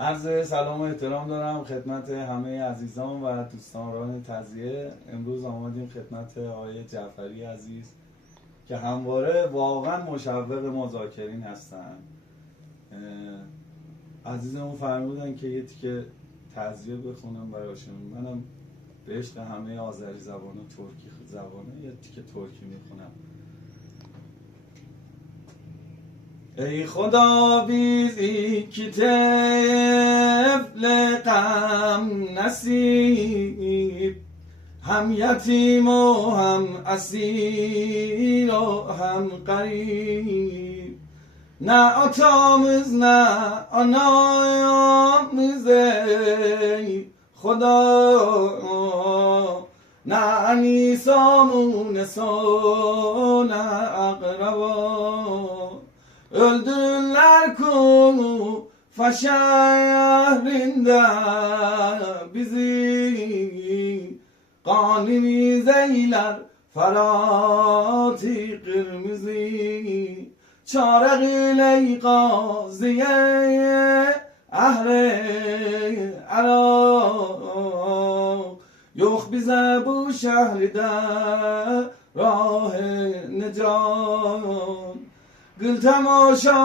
عرض سلام و احترام دارم خدمت همه عزیزان و دوستان تعزیه. امروز آمدیم خدمت آقای جعفری عزیز که همواره واقعا مشوق مذاکرین هستن. عزیزمون فرمودن که یه تیکه تعزیه بخونم براشون. منم به عشق همه آذری زبان و ترکی زبانه یه تیکه ترکی میخونم. ای خدا بیزی که طفل غم نصیب، هم یتیم و هم اسیر و هم غریب، نه آتامız نه آنامız ای خدا، نه انیسامون نه اقربا. Öldürürler Kufa şehrinde bizi, kanimiz eyler Ferati kırmızı. Çare gile gaziye ehli Irak, yok bize bu şehirde rah-ı necat. Gül temaşa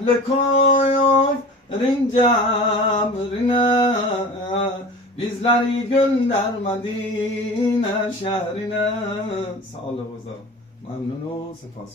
ehl koyup rincemrine, bizleri göndermedine şehrine. Sağ ol, memnun ol, spas